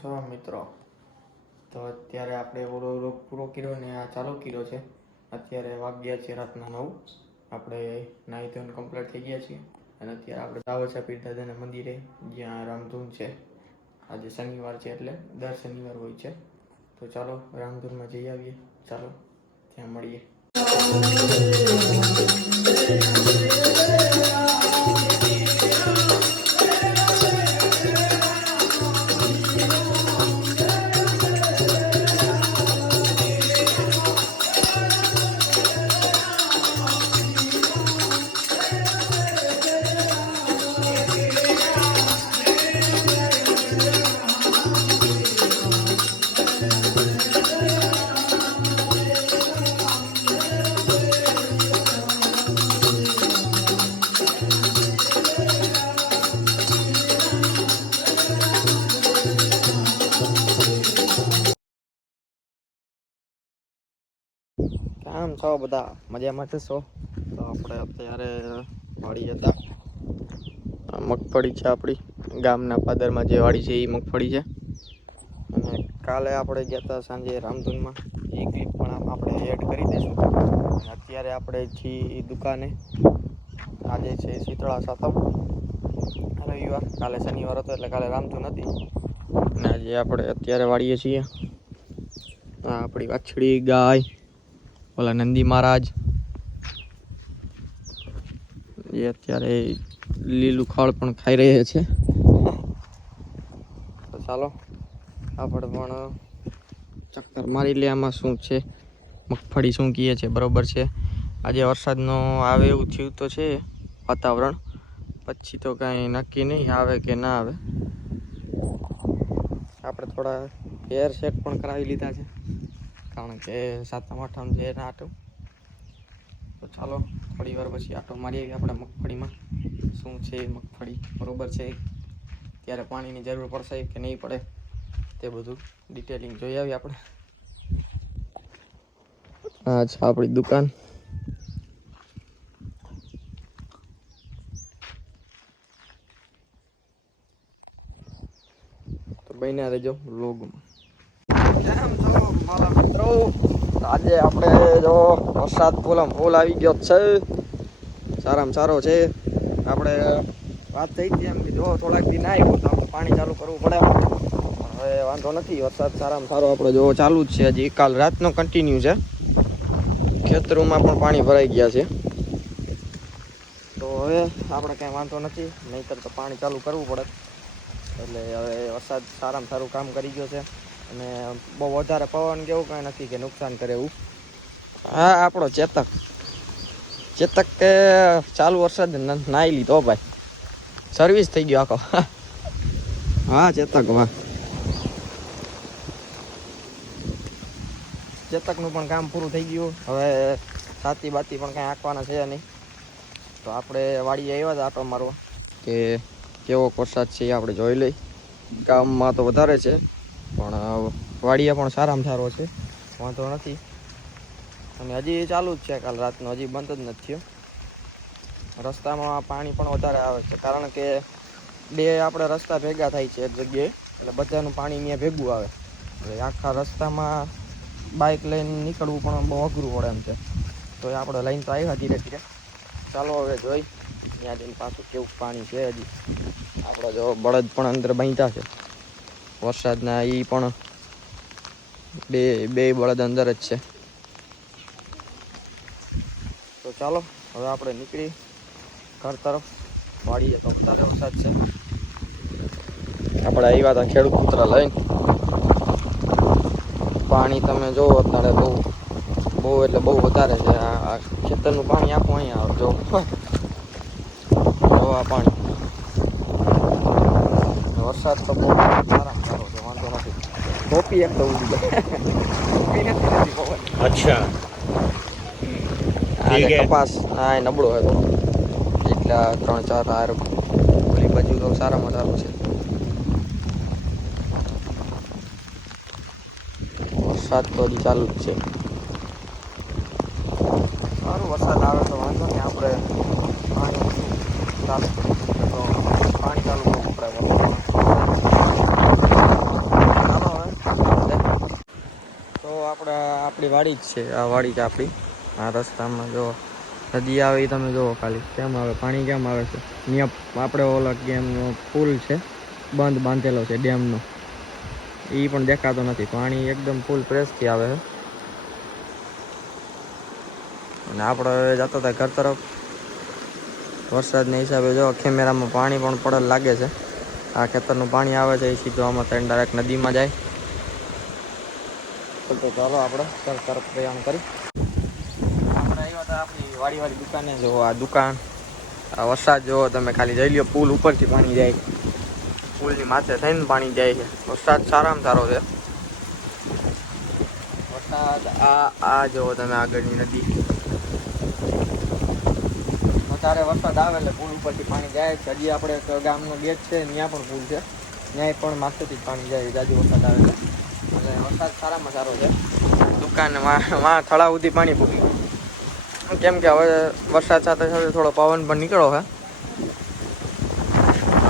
છો મિત્રો? તો અત્યારે આપણે ઓલો વ્લોગ પૂરો કર્યો ને આ ચાલુ કર્યો છે. અત્યારે વાગ્યા છે રાતના 9. આપણે નાહી ધોઈને કમ્પ્લીટ થઈ ગયા છીએ અને અત્યારે આપણે જાવ છે પીરદાદાના મંદિરે, જ્યાં રામધૂન છે. આજે શનિવાર છે એટલે દર શનિવાર હોય છે. તો ચાલો રામધૂનમાં જઈ આવીએ. ચાલો ત્યાં મળીએ. કેમ છો બધા? મજામાં છો? તો આપણે અત્યારે વાડી હતા. મગફળી છે આપણી ગામના પાદરમાં જે વાડી છે એ મગફળી છે. અને કાલે આપણે ગયા હતા સાંજે રામધૂનમાં, એ ક્લિપ પણ આપણે એડ કરી દઈશું. અત્યારે આપણે છીએ દુકાને. આજે છે શીતળા સાતમ, રવિવાર. કાલે શનિવાર હતો એટલે કાલે રામધૂન હતી. અને આજે આપણે અત્યારે વાડીએ છીએ. આપણી વાછડી ગાય, ઓલા નંદી મહારાજ એ અત્યારે લીલું ખળ પણ ખાઈ રહ્યા છે. તો ચાલો આપણે પણ ચક્કર મારી લે. આમાં શું છે, મગફળી શું કહે છે, બરોબર છે. આજે વરસાદનો આવે એવું થયું તો છે વાતાવરણ, પછી તો કાંઈ નક્કી નહીં આવે કે ના આવે. આપણે થોડા હેર સેટ પણ કરાવી લીધા છે, કારણ કે સાતમ આઠમ છે એના આટો. તો ચાલો થોડી વાર પછી આટો મારી આવીએ આપણે મગફળીમાં. શું છે મગફળી બરોબર છે, ત્યારે પાણીની જરૂર પડશે કે નહીં પડે તે બધું ડિટેલિંગ જોઈ આવીએ આપણે. આ છે આપણી દુકાન. તો બન્યા રહેજો વ્લોગમાં. કેમ છો મારા મિત્રો? આજે આપણે જો વરસાદ ફૂલ આવી ગયો છે, સારામાં સારો છે. આપણે વાત થઈ હતી એમ કે જો થોડાક દી ના આવ્યું તો આપણે પાણી ચાલુ કરવું પડે. હવે વાંધો નથી, વરસાદ સારામાં સારો આપણે જો ચાલુ જ છે. હજી કાલ રાતનો કન્ટિન્યુ છે. ખેતરોમાં પણ પાણી ભરાઈ ગયા છે. તો હવે આપણે કાંઈ વાંધો નથી, નહીંતર તો પાણી ચાલુ કરવું પડે. એટલે હવે વરસાદ સારામાં સારું કામ કરી ગયો છે. અને બહુ વધારે પવન કે એવું કાંઈ નથી કે નુકસાન કરે એવું. હા, આપણો ચેતક કે ચાલુ વરસાદ નાહી લીધો ભાઈ, સર્વિસ થઈ ગયો આખો. હા ચેતક, વાહ. ચેતકનું પણ કામ પૂરું થઈ ગયું. હવે છાતી બાતી પણ કાંઈ આંકવાના છે નહીં. તો આપણે વાડીએ આવ્યા હતા આટો મારવા, કે કેવો વરસાદ છે એ આપણે જોઈ લઈ. ગામમાં તો વધારે છે, પણ વાડીએ પણ સારામાં સારો છે, વાંધો નથી. અને હજી ચાલુ જ છે કાલ રાતનો, હજી બંધ જ નથી થયો. રસ્તામાં પાણી પણ વધારે આવે છે, કારણ કે બે આપણે રસ્તા ભેગા થાય છે એક જગ્યાએ, એટલે બધાનું પાણી ત્યાં ભેગું આવે. એટલે આખા રસ્તામાં બાઇક લઈને નીકળવું પણ બહુ અઘરું પડે એમ છે. તો એ આપણે લઈને તો આવ્યા ધીરે ધીરે. ચાલો હવે જોઈ ત્યાં જઈને પાછું કેવું પાણી છે. હજી આપણે જો બળદ પણ અંદર બાંધ્યા છે વરસાદના, એ પણ બે બળદ અંદર જ છે. તો ચાલો હવે આપણે નીકળી ઘર તરફ. વાડીએ તો વધારે વરસાદ છે. આપણે આવ્યા હતા ખેડૂત પુત્ર લઈને. પાણી તમે જોવો અત્યારે બહુ એટલે બહુ વધારે છે. આ ખેતરનું પાણી આખું અહીંયા આવે જો આ પાણી. વરસાદ તો બહુ સારો છે, વાંધો નથી. ટોપી એક તો ઉડી જાય. ટોપી નથી પવન. અચ્છા, કપાસ હા નબળો હતો, એટલા 3-4 હાર. ઓલી બાજુ તો સારામાં સારું છે. વરસાદ તો હજી ચાલુ જ છે. સારું વરસાદ આવે તો વાંધો નહીં. આપણે પાણી ચાલુ તો પાણી ચાલુ કરવું પડે. આપણી વાડી જ છે, આ વાડી છે આપણી. આ રસ્તામાં જો નદી આવે એ તમે જુઓ ખાલી કેમ આવે, પાણી કેમ આવે છે. ત્યાં આપણે ઓલા ગેમનો પુલ છે બંધ બાંધેલો છે ડેમનો, એ પણ દેખાતો નથી. પાણી એકદમ ફૂલ પ્રેસથી આવે છે. અને આપણે જતા હતા ઘર તરફ. વરસાદના હિસાબે જો કેમેરામાં પાણી પણ પડેલ લાગે છે. આ ખેતરનું પાણી આવે છે એ સીધું આમાં થઈને ડાયરેક્ટ નદીમાં જાય. તો ચાલો આપણે ઘર તરફ પ્રયાણ કરી. આપણે આવ્યા હતા આપણી વાડીવાળી દુકાને. જો આ દુકાન, આ વરસાદ જોવો તમે ખાલી જઈ લ્યો, પુલ ઉપરથી પાણી જાય, પુલની માથે થઈને પાણી જાય છે. વરસાદ સારામાં સારો છે વરસાદ. આ જોવો તમે આગળની નદી, વધારે વરસાદ આવે એટલે પુલ ઉપરથી પાણી જાય. હજી આપણે એક ગામનો ગેટ છે ત્યાં પણ પુલ છે, ત્યાંય પણ માથેથી પાણી જાય જાજુ વરસાદ આવે છે. એટલે વરસાદ સારામાં સારો છે. દુકાનમાં થળા સુધી પાણી પૂરી ગયું, કેમ કે હવે વરસાદ સાથે સાથે થોડો પવન પણ નીકળો છે.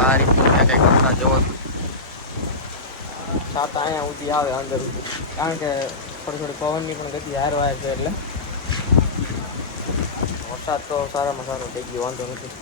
આ રીતનું કંઈક વરસાદ જોવો છાતા અહીંયા સુધી આવે અંદર સુધી, કારણ કે થોડી પવનની પણ ગતિ હારવાય છે. એટલે વરસાદ તો સારામાં સારો થઈ ગયો, વાંધો નથી.